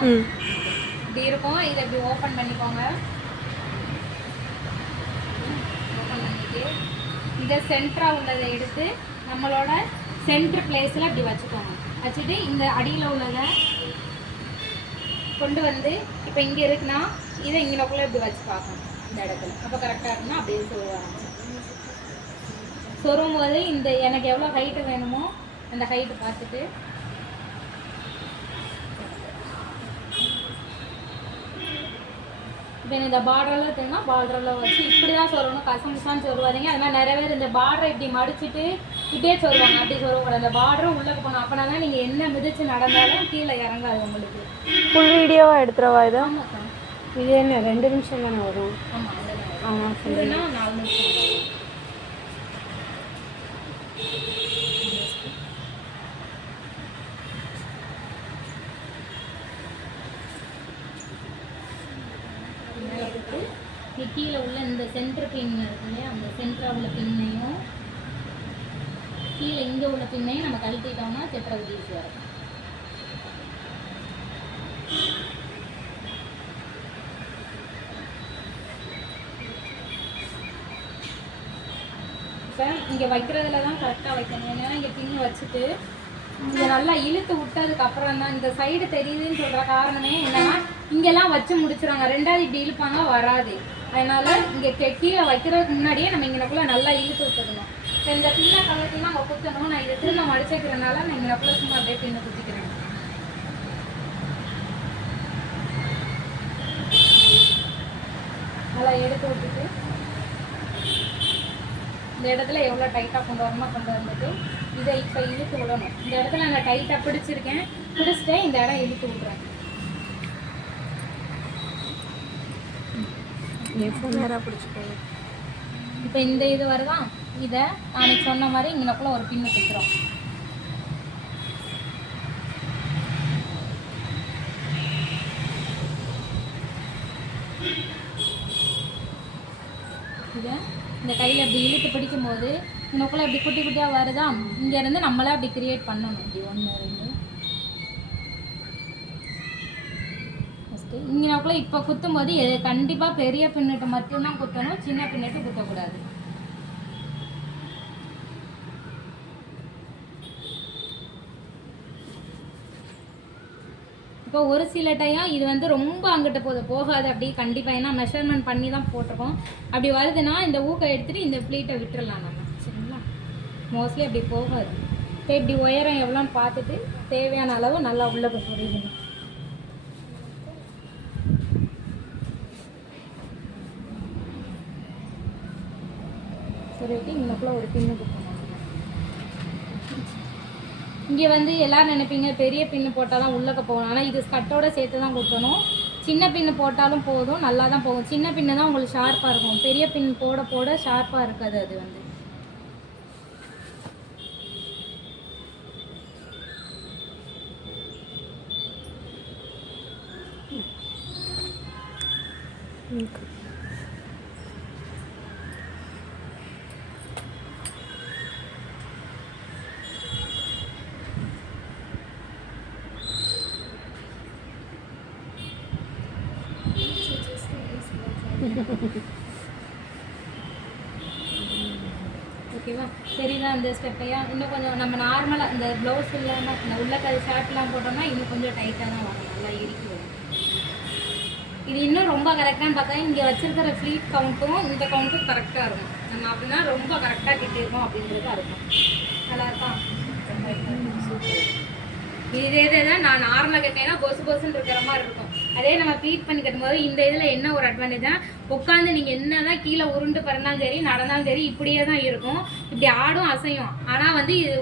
இப்படி இருக்கும். இதை இப்படி ஓப்பன் பண்ணிக்கோங்க. ஓப்பன் பண்ணிட்டு இதை சென்டராக உள்ளதை எடுத்து நம்மளோட சென்டர் பிளேஸில் இப்படி வச்சுக்கோங்க. வச்சுட்டு இந்த அடியில் உள்ளதை கொண்டு வந்து இப்போ இங்கே இருக்குன்னா இதை இங்கேக்குள்ளே இப்படி வச்சு பார்க்கணும். இந்த இடத்துல அப்போ கரெக்டாக இருக்குன்னா அப்படியே சொல்லுவாங்க. சொரும் போது இந்த எனக்கு எவ்வளோ ஹைட்டு வேணுமோ அந்த ஹைட்டு பார்த்துட்டு இப்போ இந்த பார்டரில் இருக்குன்னா பார்டரில் வச்சு இப்படி தான் சொல்லணும். கசமுசான்னு சொல்லுவாதீங்க. அது மாதிரி நிறைய பேர் இந்த பார்டரை இப்படி மடிச்சுட்டு இப்படியே சொல்லுவாங்க. அப்படி சொல்லக்கூடாது. அந்த பார்டரும் உள்ளே போகணும். அப்படின்னா தான் நீங்கள் என்ன மிதிச்சு நடந்தாலும் கீழே இறங்காது உங்களுக்கு. ஃபுல் வீடியோவாக எடுத்துருவா இது? ஆமாம் சார். இது என்ன 2 நிமிஷம் தானே வரும்? ஆமாம் ஆமாம் ஃபுல்லுன்னா 4 நிமிஷம் வரும். கீழே உள்ள இந்த சென்டர் பின் இருக்கு இல்லையா, அந்த சென்டராக உள்ள பின்னையும் கீழே இங்கே உள்ள பின்னையும் நம்ம கழட்டிட்டோம்னா செட்டுறது ஈஸியாக இருக்கும். இப்போ இங்கே வைக்கிறதுல தான் கரெக்டாக வைக்கணும். ஏன்னா இங்கே பின்னு வச்சுட்டு இங்கே நல்லா இழுத்து விட்டதுக்கு அப்புறம் தான் இந்த சைடு தெரியுதுன்னு சொல்கிற காரணமே என்னன்னா இங்கெல்லாம் வச்சு முடிச்சிடுவாங்க. ரெண்டாவது இப்படி இழுப்பாங்க வராது. அதனால இங்கே கீழே வைக்கிறதுக்கு முன்னாடியே நம்ம இங்கனக்குள்ளே நல்லா இழுத்து விட்டுக்கணும். இப்போ இந்த பின்னை கலட்டினா அங்கே குத்தணும். நான் இதை திரும்ப மடிச்சுக்கிறதுனால நான் இங்கனக்குள்ளே சும்மா அப்படியே பின்னை குத்திக்கிறேன். நல்லா எடுத்து விட்டுட்டு இந்த இடத்துல எவ்வளோ டைட்டாக கொண்டு வரணுமோ கொண்டு வந்துட்டு இதை இப்போ இழுத்து விடணும். இந்த இடத்துல நான் டைட்டாக பிடிச்சிருக்கேன். பிடிச்சிட்டு இந்த இடம் இழுத்து விட்றேன். நேராக பிடிச்சிக்கோங்க. இப்போ இந்த இது வருதா, இதை நான் சொன்ன மாதிரி இங்கனக்குள்ள ஒரு பின்னு குத்துறோம். இதை இந்த கையில் இப்படி இழுத்து பிடிக்கும் போது இன்னக்குள்ளே இப்படி குட்டி குட்டியாக வருதா, இங்கேருந்து நம்மளே அப்படி கிரியேட் பண்ணணும். இப்படி 1 2 ஃபஸ்ட்டு இங்கனக்குள்ளே இப்போ குத்தும் போது கண்டிப்பாக பெரிய பின்னிட்டு மட்டும்தான் குத்தணும். சின்ன பின்னிட்டு குத்தக்கூடாது. இப்போ ஒரு சில டைம் இது வந்து ரொம்ப அங்கிட்ட போகாது அப்படி கண்டிப்பாக. ஏன்னா மெஷர்மெண்ட் பண்ணி தான் போட்டிருக்கோம். அப்படி வருதுன்னா இந்த ஊக்க எடுத்துகிட்டு இந்த ப்ளீட்டை விட்டுறலாம் நம்ம. சரிங்களா? மோஸ்ட்லி அப்படி போகாது. இப்போ இப்படி உயரம் எவ்வளோன்னு பார்த்துட்டு தேவையான அளவு நல்லா உள்ளே போய் புரியுதுங்க. சரி, ஓகே. இங்கக்குள்ளே ஒரு பின்னு கொடுக்கணும். இங்கே வந்து எல்லோரும் நினைப்பீங்க பெரிய பின்னு போட்டால் தான் உள்ளக்க போகணும். ஆனால் இது ஸ்கட்டோடு சேர்த்து தான் கொடுக்கணும். சின்ன பின்னு போட்டாலும் போதும், நல்லா தான் போகும். சின்ன பின்னு தான் உங்களுக்கு ஷார்ப்பாக இருக்கும். பெரிய பின் போட போட ஷார்ப்பாக இருக்காது. அது வந்து ஓகேவா? சரிதான். இந்த ஸ்டெப்பையா இன்னும் கொஞ்சம் நம்ம நார்மலாக இந்த ப்ளவுஸ் இல்லாமல் இந்த உள்ளக்கை ஷார்ட்லாம் போட்டோம்னா இன்னும் கொஞ்சம் டைட்டாக தான் வரும். நல்லா இறுக்கி வரும். இது இன்னும் ரொம்ப கரெக்டானு பார்த்தா இங்கே வச்சுருக்கிற ஃப்ளீட் கவுண்ட்டும் இந்த கவுண்ட்டும் கரெக்டாக இருக்கும். நம்ம அப்படின்னா ரொம்ப கரெக்டாக கிட்டிருக்கோம் அப்படின்றதா இருக்கும். நல்லா இருக்கா? இதே தான் நான் நார்மலாக கட்டினேன்னா பொசுன்னு இருக்கிற மாதிரி இருக்கும். அதே நம்ம ப்ளீட் பண்ணி கட்டும்போது இந்த இதில் என்ன ஒரு அட்வான்டேஜ்னா உட்காந்து நீங்கள் என்ன தான் கீழே உருண்டு பிறந்தாலும் சரி நடந்தாலும் சரி இப்படியே தான் இருக்கும். இப்படி ஆடும் அசையும். ஆனால் வந்து இது